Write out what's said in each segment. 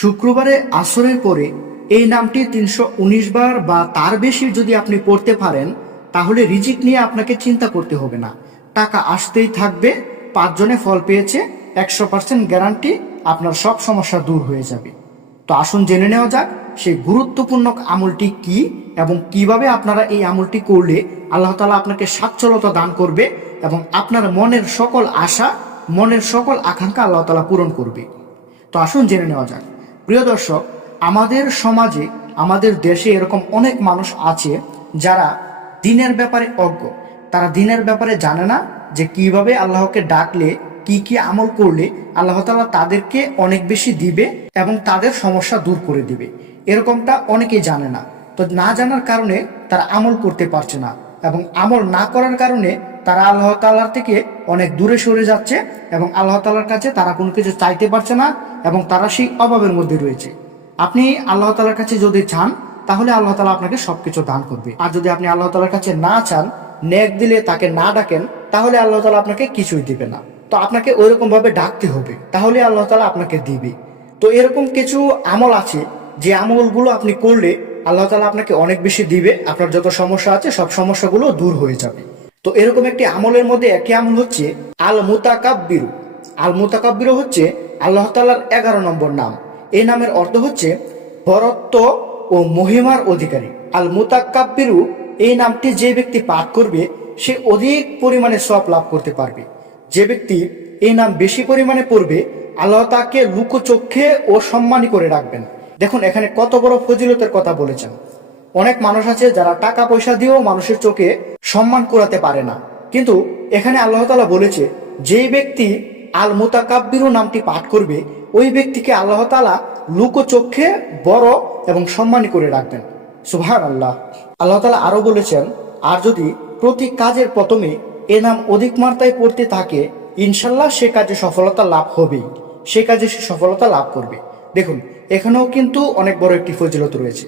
শুক্রবারে আসরের পরে এই নামটি তিনশো উনিশ বার বা তার বেশি যদি আপনি পড়তে পারেন, তাহলে রিজিক নিয়ে আপনাকে চিন্তা করতে হবে না। টাকা আসতেই থাকবে, পাঁচজনে ফল পেয়েছে, একশো পার্সেন্ট গ্যারান্টি আপনার সব সমস্যা দূর হয়ে যাবে। তো আসুন জেনে নেওয়া যাক, সেই গুরুত্বপূর্ণ আমলটি কি এবং কীভাবে আপনারা এই আমলটি করলে আল্লাহ তালা আপনাকে সচ্ছলতা দান করবে এবং আপনার মনের সকল আশা, মনের সকল আকাঙ্ক্ষা আল্লাহ তালা পূরণ করবে। তো আসুন জেনে নেওয়া যাক। প্রিয় দর্শক, আমাদের সমাজে, আমাদের দেশে এরকম অনেক মানুষ আছে যারা দিনের ব্যাপারে অজ্ঞ। তারা দিনের ব্যাপারে জানে না যে কীভাবে আল্লাহকে ডাকলে, কি কি আমল করলে আল্লাহ তালা তাদেরকে অনেক বেশি দিবে এবং তাদের সমস্যা দূর করে দিবে। এরকমটা অনেকেই জানে না। তো না জানার কারণে তারা আমল করতে পারছে না এবং আমল না করার কারণে তারা আল্লাহ তাল্লার থেকে অনেক দূরে সরে যাচ্ছে এবং আল্লাহ তাল্লার কাছে তারা কোনো কিছু চাইতে পারছে না এবং তারা সেই অভাবের মধ্যে রয়েছে। আপনি আল্লাহ তালার কাছে যদি চান, তাহলে আল্লাহ তালা আপনাকে সবকিছু দান করবে। আর যদি আপনি আল্লাহ তালার কাছে না চান, নেক দিলে তাকে না ডাকেন, তাহলে আল্লাহ তালা আপনাকে কিছুই দিবে না। তো আপনাকে ওইরকম ভাবে ডাকতে হবে, তাহলে আল্লাহ তালা আপনাকে দিবে। তো এরকম কিছু আমল আছে, যে আমলগুলো আপনি করলে আল্লাহ তালা আপনাকে অনেক বেশি দিবে। আপনার যত সমস্যা আছে, সব সমস্যাগুলো দূর হয়ে যাবে। তো এরকম একটি আমলের মধ্যে একটি আমল হচ্ছে আল মুতাকাব্বিরু আল মুতাকাব্বিরু হচ্ছে আল্লাহ তালার এগারো নম্বর নাম। এই নামের অর্থ হচ্ছে বরত্ব ও মহিমার অধিকারী। আল মুতাকাব্বিরু এই নামটি যে ব্যক্তি পাঠ করবে, সে অধিক পরিমাণে সব লাভ করতে পারবে। যে ব্যক্তি এই নাম বেশি পরিমাণে পড়বে, আল্লাহ তাকে লুকোচক্ষে ও সম্মানী করে রাখবেন। দেখুন, এখানে কত বড় ফজিলতের কথা বলেছেন। অনেক মানুষ আছে যারা টাকা পয়সা দিয়েও মানুষের চোখে সম্মান করাতে পারে না। কিন্তু এখানে আল্লাহ তালা বলেছে যেই ব্যক্তি আল মুতাকাব্বিরু নামটি পাঠ করবে, ওই ব্যক্তিকে আল্লাহ তালা লুকোচক্ষে বড় এবং সম্মানী করে রাখবেন। সুভান আল্লাহ আল্লাহ তালা আরও বলেছেন, আর যদি প্রতি কাজের প্রথমে এ নাম অধিক মাত্রায় পড়তে থাকে ইনশাল্লাহ সে কাজে সফলতা লাভ হবেই। সে কাজে সে সফলতা লাভ করবে। দেখুন, এখানেও কিন্তু অনেক বড় একটি ফজিলত রয়েছে।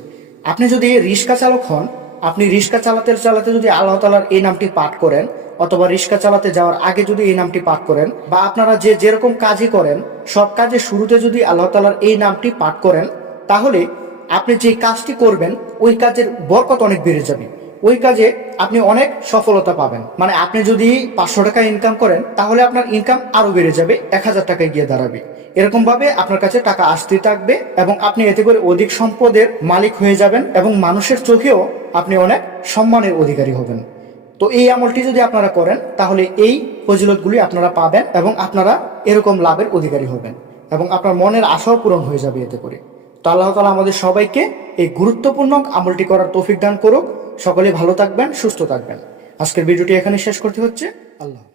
আপনি যদি রিক্সা চালক হন আপনি রিক্সা চালাতে চালাতে যদি আল্লাহ তালার এই নামটি পাঠ করেন, অথবা রিক্সা চালাতে যাওয়ার আগে যদি এই নামটি পাঠ করেন, বা আপনারা যে যেরকম কাজই করেন, সব কাজে শুরুতে যদি আল্লাহ তালার এই নামটি পাঠ করেন, তাহলে আপনি যে কাজটি করবেন, ওই কাজের বরকত অনেক বেড়ে যাবে। ওই কাজে আপনি অনেক সফলতা পাবেন। মানে আপনি যদি পাঁচশো টাকা ইনকাম করেন, তাহলে আপনার ইনকাম আরও বেড়ে যাবে, এক হাজার টাকায় গিয়ে দাঁড়াবে। এরকম ভাবে আপনার কাছে টাকা আসতে থাকবে এবং আপনি এতে করে অধিক সম্পদের মালিক হয়ে যাবেন এবং মানুষের চোখেও আপনি অনেক সম্মানের অধিকারী হবেন। তো এই আমলটি যদি আপনারা করেন, তাহলে এই ফজিলতগুলি আপনারা পাবেন এবং আপনারা এরকম লাভের অধিকারী হবেন এবং আপনার মনের আশাও পূরণ হয়ে যাবে এতে করে। তো আল্লাহ তালা আমাদের সবাইকে এই গুরুত্বপূর্ণ আমলটি করার তৌফিক দান করুক। সকলে ভালো থাকবেন, সুস্থ থাকবেন। আজকের ভিডিওটি এখানে শেষ করতে হচ্ছে। আল্লাহ।